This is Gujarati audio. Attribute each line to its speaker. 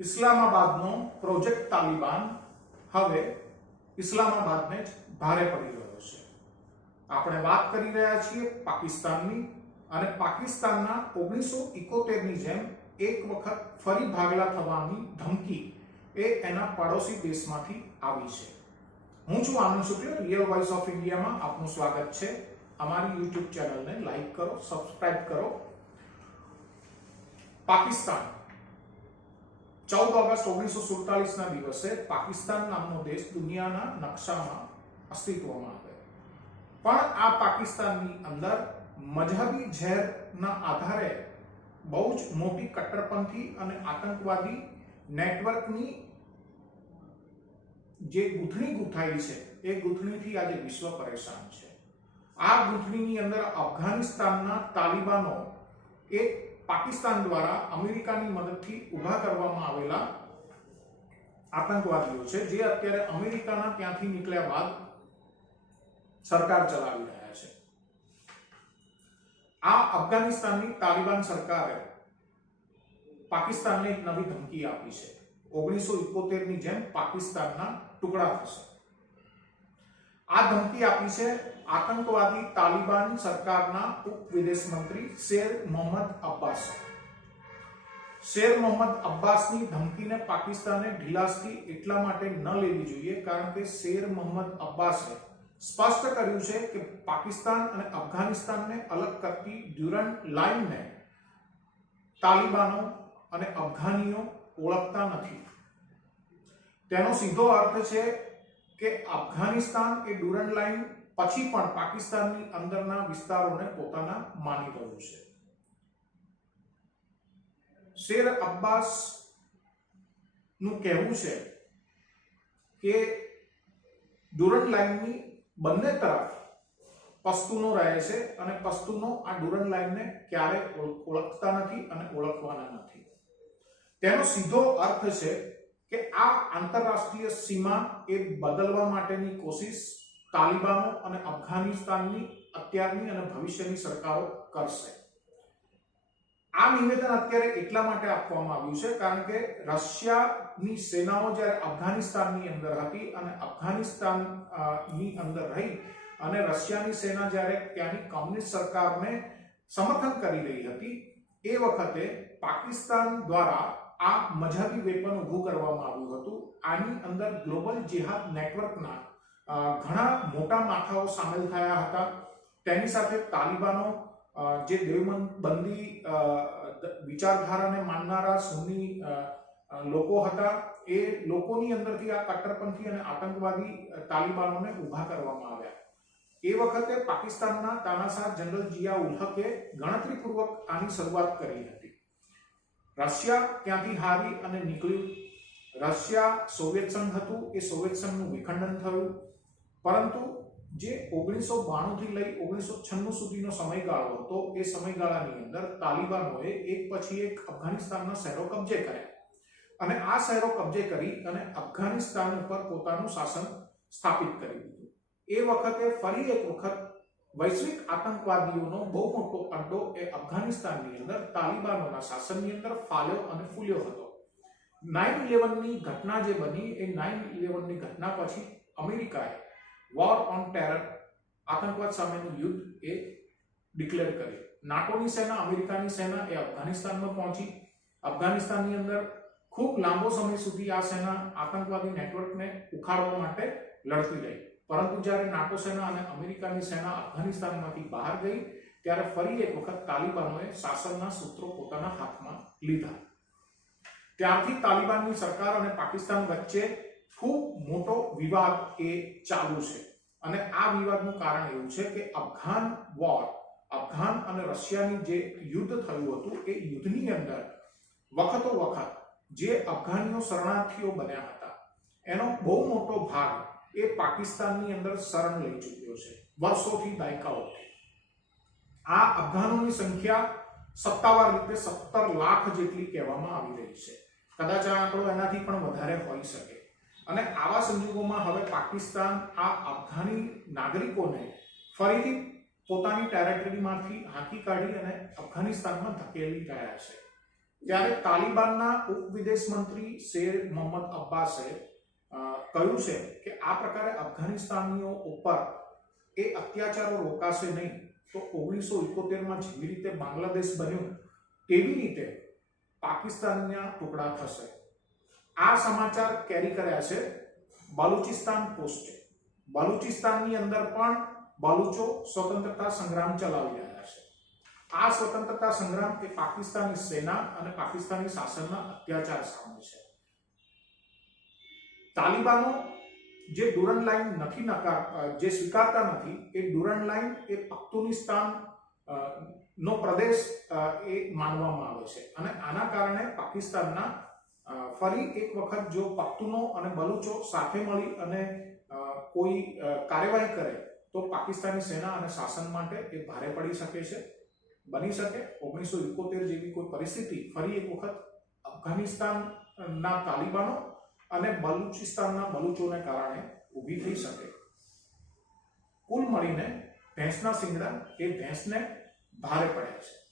Speaker 1: ઇસ્લામાબાદનો પ્રોજેક્ટ તાલિબાન હવે ઇસ્લામાબાદને જ ભારે પડી રહ્યો છે. આપણે વાત કરી રહ્યા છીએ પાકિસ્તાનની અને પાકિસ્તાનના ઓગણીસો ઇકોતેરની જેમ એક વખત ફરી ભાગલા થવાની ધમકી એ એના પડોશી દેશમાંથી આવી છે. હું છું Anand Shukla real voice of ઇન્ડિયામાં આપનું સ્વાગત છે. અમારી યુટ્યુબ ચેનલને લાઈક કરો, સબસ્ક્રાઇબ કરો. પાકિસ્તાન ચૌદ ઓગસ્ટ ઓગણીસો સુડતાલીસ ના દિવસે પાકિસ્તાન નામનો દેશ દુનિયાના નકશામાં અસ્તિત્વમાં આવ્યો પણ આ પાકિસ્તાનની અંદર મજહબી ઝેરના આધારે બહુ જ મોટી કટ્ટરપંથી અને આતંકવાદી નેટવર્કની જે ગૂંથણી ગૂંથાઈ છે, એ ગૂંથણીથી આજે વિશ્વ પરેશાન છે. આ ગૂંથણીની અંદર અફઘાનિસ્તાનના તાલિબાનો એક પાકિસ્તાન દ્વારા અમેરિકાની મદદથી ઊભા કરવામાં આવેલા આતંકવાદીઓ છે, જે અત્યારે અમેરિકાના ત્યાંથી નીકળ્યા બાદ સરકાર ચલાવી રહ્યા છે. આ અફઘાનિસ્તાનની તાલિબાન સરકારે પાકિસ્તાનને એક નવી ધમકી આપી છે. ઓગણીસો ઇકોતેરની જેમ પાકિસ્તાનના ટુકડા થશે. આ ધમકી આપી છે આતંકવાદી તાલિબાન સરકારના ઉપ વિદેશ મંત્રી શેર મોહમ્મદ અબ્બાસ. શેર મોહમ્મદ અબ્બાસની ધમકીને પાકિસ્તાને ઢીલાસથી એટલા માટે ન લેવી જોઈએ કારણ કે શેર મોહમ્મદ અબ્બાસે સ્પષ્ટ કર્યું છે કે પાકિસ્તાન અને અફઘાનિસ્તાનને અલગ કરતી ડ્યુરન્ટ લાઇનને તાલિબાનો અને અફઘાનીઓ ઓળખતા નથી. તેનો સીધો અર્થ છે કે અફઘાનિસ્તાન એ ડુરન લાઇન પછી પણ પાકિસ્તાનની અંદરના વિસ્તારોને પોતાના માની રહ્યું છે. શેર અબ્બાસનું કહેવું છે કે ડુરન લાઇનની બંને તરફ પશ્તુનો રહે છે અને પસ્તુનો આ ડુરન લાઇનને ક્યારે ઓળખતા નથી અને ઓળખવાના નથી. તેનો સીધો અર્થ છે કે આ આંતરરાષ્ટ્રીય સીમા એ બદલવા માટેની કોશિશ તાલિબાનો અને અફઘાનિસ્તાનની અત્યારની અને ભવિષ્યની સરકારો કરશે. આ નિવેદન અત્યારે એટલા માટે આપવામાં આવ્યું છે કારણ કે રશિયાની સેનાઓ જ્યારે અફઘાનિસ્તાનની અંદર હતી અને અફઘાનિસ્તાનની અંદર રહી અને રશિયાની સેના જ્યારે ત્યાંની કોમ્યુનિસ્ટ સરકારને સમર્થન કરી રહી હતી, એ વખતે પાકિસ્તાન દ્વારા આ મજાબી વેપન ઊભું કરવામાં આવ્યું હતું. આની અંદર ગ્લોબલ જેહાદ નેટવર્કના ઘણા મોટા માથાઓ સામેલ થયા હતા. તેની સાથે તાલિબાનો જે દેવમન બંદી વિચારધારાને માનનારા સુન્ની લોકો હતા, એ લોકોની અંદરથી આ કટ્ટરપંથી અને આતંકવાદી તાલિબાનોને ઊભા કરવામાં આવ્યા. એ વખતે પાકિસ્તાનના તાનાશાહ જનરલ જિયા ઉલ ગણતરીપૂર્વક આની શરૂઆત કરી હતી. રશિયા ત્યાંથી હારી અને નીકળ્યું. રશિયા સોવિયત સંઘ હતું, એ સોવિયત સંઘનું વિખંડન થયું. પરંતુ જે ઓગણીસો બાણુંથી લઈ ઓગણીસો છન્નું સુધીનો સમયગાળો હતો, એ સમયગાળાની અંદર તાલિબાનોએ એક પછી એક અફઘાનિસ્તાનના શહેરો કબજે કર્યા. અને આ શહેરો કબજે કરી અને અફઘાનિસ્તાન ઉપર પોતાનું શાસન સ્થાપિત કરી દીધું. એ વખતે ફરી એક વખત વૈશ્વિક આતંકવાદીઓનો બહુ મોટો અડ્ડો એ અફઘાનિસ્તાનની અંદર તાલિબાનોના શાસનની અંદર ફાલ્યો અને ફૂલ્યો હતો. નાઇન ઇલેવનની ઘટના જે બની એ નાઇન ઇલેવનની ઘટના પછી અમેરિકાએ વોર ઓન ટેરર આતંકવાદ સામેનું યુદ્ધ એ ડિક્લેર કર્યું. નાટોની સેના, અમેરિકાની સેના એ અફઘાનિસ્તાનમાં પહોંચી. અફઘાનિસ્તાનની અંદર ખૂબ લાંબો સમય સુધી આ સેના આતંકવાદી નેટવર્કને ઉખાડવા માટે લડતી રહી. પરંતુ જ્યારે નાટો સેના અને અમેરિકાની સેના અફઘાનિસ્તાનમાંથી બહાર ગઈ, ત્યારે ફરી એક વખત તાલિબાનોએ શાસનના સૂત્રો પોતાના હાથમાં લીધા. ત્યારથી તાલિબાનની સરકાર અને પાકિસ્તાન વચ્ચે ખૂબ મોટો વિવાદ એ ચાલુ છે. અને આ વિવાદનું કારણ એવું છે કે અફઘાન વોર અફઘાન અને રશિયાની જે યુદ્ધ થયું હતું, એ યુદ્ધની અંદર વખતો વખત જે અફઘાનીઓ શરણાર્થીઓ બન્યા હતા, એનો બહુ મોટો ભાગ એ પાકિસ્તાનની અંદર શરણ લઈ ચૂક્યો છે, વર્ષોથી દાયકાઓથી આ અફઘાનોની સંખ્યા સત્તાવાર રીતે સત્તર લાખ જેટલી કહેવામાં આવી રહી છે. કદાચ આ આંકડો એનાથી પણ વધારે હોઈ શકે. અને આવા સંજોગોમાં હવે પાકિસ્તાન આ અફઘાની નાગરિકોને ફરીથી પોતાની ટેરેટરીમાંથી હાંકી કાઢી અને અફઘાનિસ્તાનમાં ધકેલી રહ્યા છે. ત્યારે તાલિબાનના ઉપવિદેશ મંત્રી શેર મોહમ્મદ અબ્બાસે કહ્યું છે કે આ પ્રકારે અફઘાનિસ્તાનીઓ ઉપર એ અત્યાચારો રોકાશે નહીં, તો ઓગણીસો ઇકોતેરમાં જેવી રીતે બાંગ્લાદેશ બન્યું, તેવી રીતે પાકિસ્તાનના ટુકડા થશે. આ સમાચાર કેરી કર્યા છે બલુચિસ્તાન પોસ્ટે. બલુચિસ્તાનની અંદર પણ બલુચો સ્વતંત્રતા સંગ્રામ ચલાવી રહ્યા છે. આ સ્વતંત્રતા સંગ્રામ એ પાકિસ્તાની સેના અને પાકિસ્તાની શાસનના અત્યાચાર સામે છે. તાલિબાનો જે ડુરન લાઈન નથી નકાર જે સ્વીકારતા નથી, એ ડુરન લાઈન એ પખ્તુનિસ્તાન નો પ્રદેશ એ માનવામાં આવે છે. અને આના કારણે પાકિસ્તાનના ફરી એક વખત જો પખ્તુનો અને બલુચો સાથે મળી અને કોઈ કાર્યવાહી કરે, તો પાકિસ્તાની સેના અને શાસન માટે એ ભારે પડી શકે છે, બની શકે. ઓગણીસો એકોતેર જેવી કોઈ પરિસ્થિતિ ફરી એક વખત અફઘાનિસ્તાનના તાલિબાનો અને બલુચિસ્તાનના બલુચોને કારણે ઊભી થઈ શકે. કુલ મળીને ભેંસના સિંગડા એ ભેંસને ભારે પડ્યા છે.